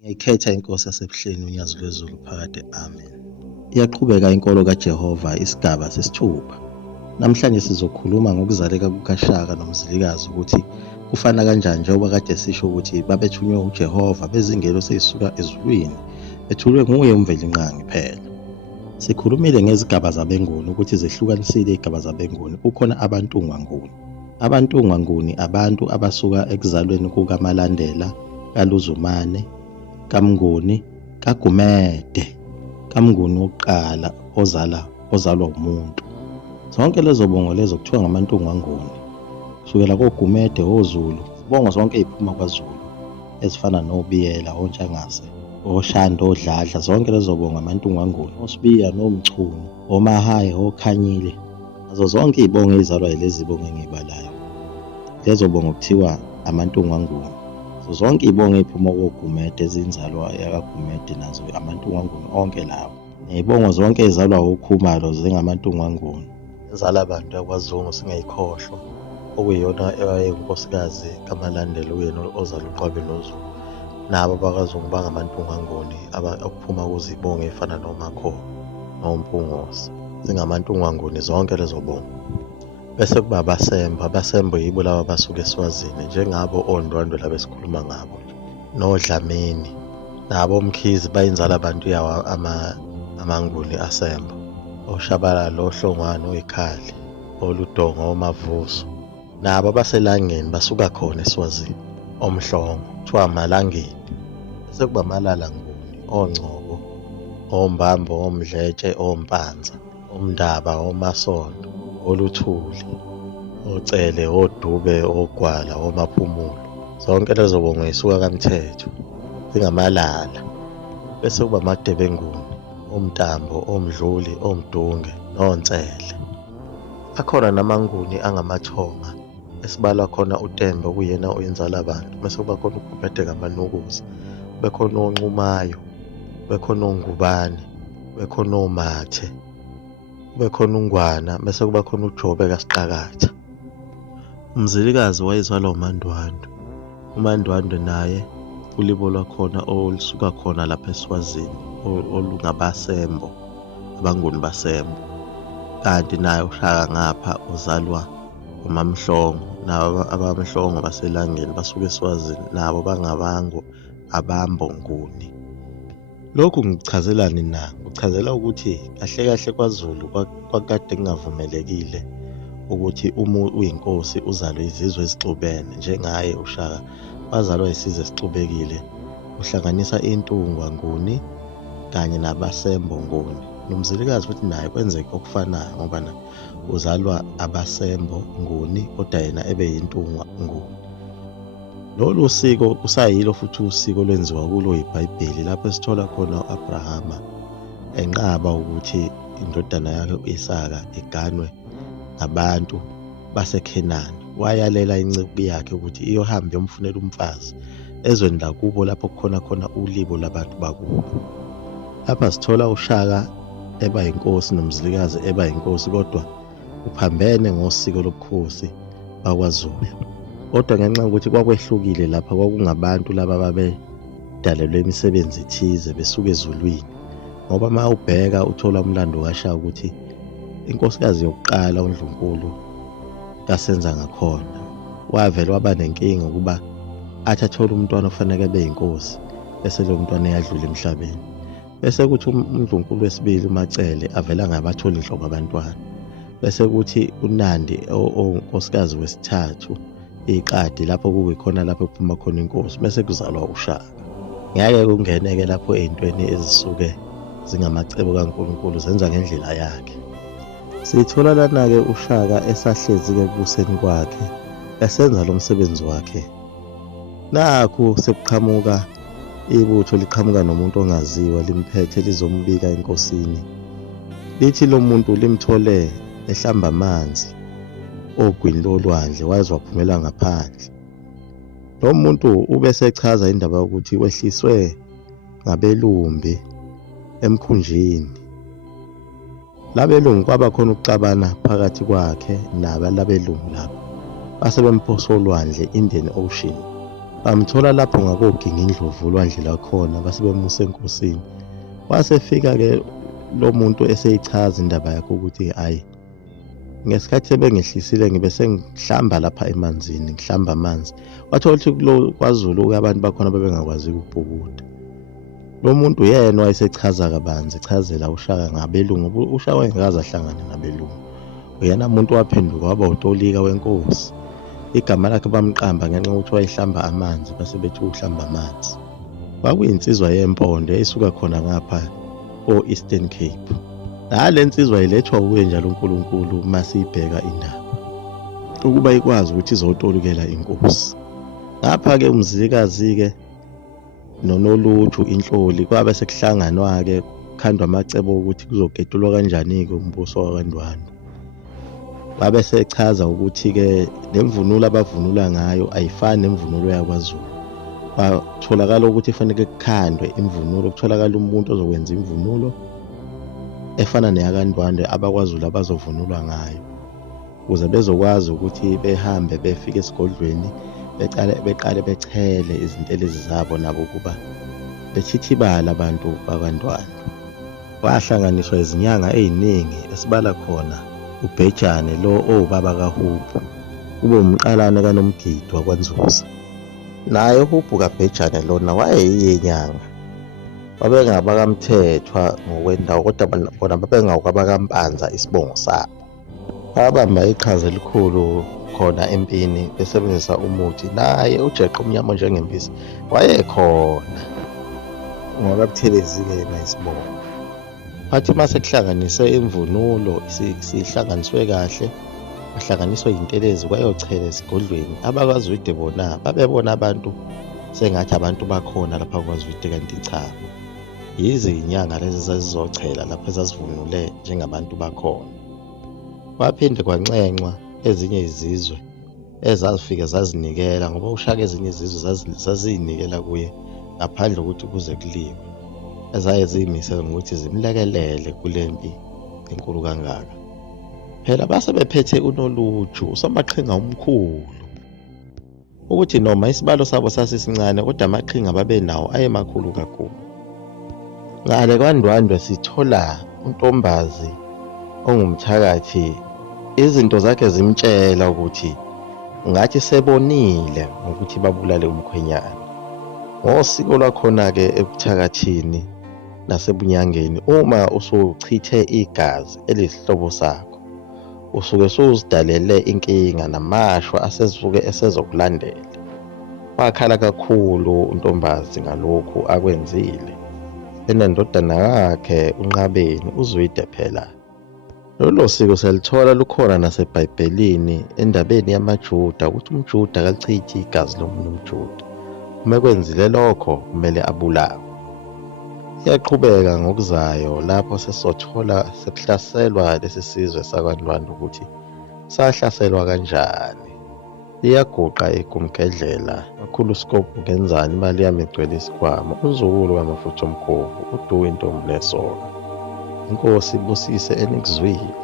Ngiyayikhetha inkosi yasebuhleni unyazo lwezulu phakade, amen. Iyaqhubeka inkolo kaJehova, isigaba sesithupha. Namhlanje sizokhuluma ngokuzaleka kukaShaka Nomzilikazi ukuthi kufana kanjani njengoba kade sisho ukuthi babethunywe uJehova bezingelo seyisuka ezulwini, bethulwe nguye umvelinqangi phela. Sikhulumile ngezigaba zabenguni ukuthi zehlukanisile izigaba zabenguni. Kukhona abantungwanguni. Abantungwanguni abantu abasuka ekuzalweni kukaMalandela, kaLuzumane, kaMnguni, kaGumede, kaMnguni wokuqala ozalwa umuntu. Zonke lezo bongo lezo kuthiwa ngamantungwanguni. Kusukela koGumede, oZulu, bongo zonke eziphuma kwaZulu ezifana noBiyela, oNtshangase, oShanda, oDladla, zonke lezo bongo amantungwanguni. oSibiya, noMchunu, oMahayi, oKhanyile, nazo zonke izibongo ezizalwa yilezi bongo engizibalayo. Lezo bongo kuthiwa amantungwanguni. Zonke izibongo eziphuma koGumede ezinzalwa yakaGumede nazo amantungwanguni onke lawo. Nezibongo zonke ezizalwa uKhumalo zingamantungwanguni. Ezala abantu yakwaZungu singayikhohlwa, okuyiyona eyayinkosikazi kaMalandela uyena ozala uQwabe noZulu. Nabo bakwaZungu bangamantungwanguni okuphuma kuzibongo ezifana noMakhoba noMpungosi. Zingamantungwanguni zonke lezo bongo. Bese kuba abasembo. Abasembo yibo laba abasuka eSwazini, njengabo oNdwandwe laba esikhuluma ngabo, noDlamini nabo oMkhizi bayinzala abantu yawo amanguni asembo. oShabalala, oHlongwane, oYikhali, oLudonga, oMavuso nabo abaselangeni basuka khona eSwazini. oMhlongo kuthiwa amalangeni. Bese kuba amalalanguni, oNgcobo, oMbambo, oMdletshe, oMpanza, oMndaba, oMasondo, oLuthuli, oCele, oDube, oGwala, oMaphumulo. Zonke lezo bongo zisuka kaMthetho zingamalala. Bese kuba amaDebenguni, oMntambo, oMdluli, oMdunge, noNtsele. Akhona namanguni angamathonga esibala khona uTembe okuyena oyinzala abantu. Bese kuba khona uGumede kaManukuza, bekhona oNxumayo, bekhona oNgubane, bekhona oMathe, bekhona uNgwana, bese kuba khona uJobe kaSiqakatha. uMzilikazi wayezalwa uMandwandwe. uMandwandwe naye ulibo lwakhona olusuka khona lapha eSwazini olungabasembo, abanguni basembo. Kanti naye uShaka ngapha uzalwa uMamhlongo. Nabo abamhlongo baselangeni basuka eSwazini, nabo bangabango abambonguni. Lokhu ngikuchazelani na? Kuchazela ukuthi kahle kahle kwaZulu kwakade kungavumelekile ukuthi uma uyinkosi uzalwe izizwe ezixubene. Njengaye uShaka wazalwa isizwe esixubekile, uhlanganisa intungwanguni kanye nabasembonguni. noMzilikazi futhi naye kwenzeka okufanayo ngoba uzalwa abasembo nguni kodwa yena ebeyintungwanguni. Lolu siko kusayilo futhi usiko lwenziwa kulo iBhayibheli, lapho esithola khona u-Abrahama enqaba ukuthi indodana yakhe u-Isaka iganwe ngabantu baseKhenani. Wayalela inceku yakhe ukuthi iyohamba iyomfunela umfazi ezweni lakubo lapho kukhona khona ulibo labantu bakubo. Lapha sithola uShaka eba yinkosi noMzilikazi eba yinkosi, kodwa uphambene ngosiko lobukhosi bakwaZulu. Kodwa ngenxa yokuthi kwakwehlukile lapha, kwakungabantu laba babedalelwe imisebenzi ethize besuka ezulwini. Ngoba uma ubheka uthola umlando kaShaka ukuthi inkosikazi yokuqala uNdlunkulu kasenza ngakhona wavele waba nenkinga ukuba athi athole umntwana ofanele abe yinkosi, bese lo mntwana eyadlula emhlabeni. Bese kuthi uNdlunkulu wesibili uMacele avela ngabatholi inhlobo abantwana. Bese kuthi uNandi onkosikazi wesithathu iqadi lapho kuyikhona lapho kuphuma khona inkosi, bese kuzalwa uShaka. Ngeke kungeneke lapho ezintweni ezisuke zingamacebo kaNkulunkulu zenza ngendlela yakhe. Sithola lana-ke uShaka esahlezi-ke kubuseni kwakhe esenza lo msebenzi wakhe. Nakhu sekuqhamuka ibutho, liqhamuka nomuntu ongaziwa limphethe lizombika enkosini. Lithi lo muntu limthole ehlamba amanzi ogwini lolwandle, waze waphumela ngaphandle. Lo muntu ube sechaza indaba yokuthi wehliswe ngabelumbi emkhunjini. Labelungu kwaba khona ukuxabana phakathi kwakhe nabalabelungu labo. Base bemphosa olwandle, Indian Ocean. bamthola lapho ngakoginga indlovu olwandle lakhona base bemuse enkosini. Wasefika-ke lo muntu eseyichaza indaba yakhe ukuthi hayi, ngesikhathi sebengehlisile ngibe sengihlamba lapha emanzini, ngihlamba amanzi. Wathola ukuthi KwaZulu abantu bakhona bebengakwazi ukubhukuda. Lo muntu yena wayesechaza kabanzi, echazela uShaka ngabelungu. uShaka wayengakaze ahlangane nabelungu. Uyena muntu waphenduka waba utolika wenkosi. Igama lakhe bamqamba ngenxa yokuthi wayehlamba amanzi, base bethi uhlamba amanzi. Kwakuyinsizwa yempondo eyisuka khona ngapha o-Eastern Cape. Le nsizwa ilethwa uye njalo uNkulunkulu uma siyibheka indaba ukuba ikwazi ukuthi izotolukela inkosi. Ngapha-ke uMzilikazi-ke noNoluju inhloli kwabe sekuhlanganwa-ke kukhandwa amacebo ukuthi kuzogedulwa kanjani-ke umbuso wakwaNdwandwe. Babe sechaza ukuthi-ke nemvunulo abavunula ngayo ayifani nemvunulo yakwaZulu. Kwatholakala ukuthi kufanele kukhandwe imvunulo, kutholakala umuntu ozokwenza imvunulo efana neyakaNdwandwe abakwaZulu abazovunulwa ngayo, ukuze bezokwazi ukuthi behambe befike esigodlweni beqale bechele izintelezi zabo nabo ukuba bethithibala abantu bakwaNdwandwe. Wahlanganiswa izinyanga eziningi esibala khona uBhejane lo owubaba kaHuphu, kube umqalane kaNomgidi wakwaNzuza. Naye uHuphu kaBhejane lona wayeyinyanga, babengabakamthethwa ngokwendawo kodwa bona babengawakabakampanza isibongo sabo. Babamba iqhaza elikhulu khona empini besebenzisa umuthi. Naye ujeqe omnyama njengempisi wayekhona ngokabuthelezi-ke yena isibongo. Phathi uma sekuhlanganise imvunulo sihlanganiswe kahle, bahlanganiswa iy'ntelezi kwayochela esigodlweni. AbakwaZwide bona babebona abantu sengathi abantu bakhona lapha kwaZwide, kanti cha, yizi inyanga lezi zazizochela lapho ezazivunule njengabantu bakhona. Kwaphinde kwanxenxwa ezinye izizwe ezazifike zazinikela, ngoba uShaka ezinye izizwe zaziyinikela kuye ngaphandle kokuthi kuze kuliwe, ezaye ziyimisele ngokuthi zimlekelele kule mpi enkulu kangaka. Phela base bephethe uNoluju, usomaqhinga omkhulu, ukuthi noma isibalo sabo sasisincane kodwa amaqhinga babenawo ayemakhulu kakhulu. Ngale kwaNdwandwe sithola untombazi ongumthakathi, izinto zakhe zimtshela ukuthi ngathi sebonile ngokuthi babulale umkhwenyana. Ngosiko lwakhona-ke ebuthakathini nasebunyangeni, uma usuchithe igazi eliyisihlobo sakho, usuke suzidalele inkinga namashwa asesuke esezokulandela. Wakhala kakhulu untombazi ngalokhu akwenzile. Enendodana yakhe uNqabeni uZwide phela. Lolo siko selithola lukhona naseBhayibhelini endabeni yamaJuda, ukuthi umJuda akalichithi igazi lomunye umJuda. Uma ekwenzile lokho kumele abulawe. Iyaqhubeka ngokuzayo lapho sesothola sekuhlaselwa lesi sizwe sakwaNdwandwe ukuthi sahlaselwa kanjani. Liyaguqa igumgedlela, kakhulu uScope ngenzani imali yami igcwele isikhwama, uzukulu kamafutha omkhovu, uDuwe intombi nesoka. Inkosi ibusise enikuzwile.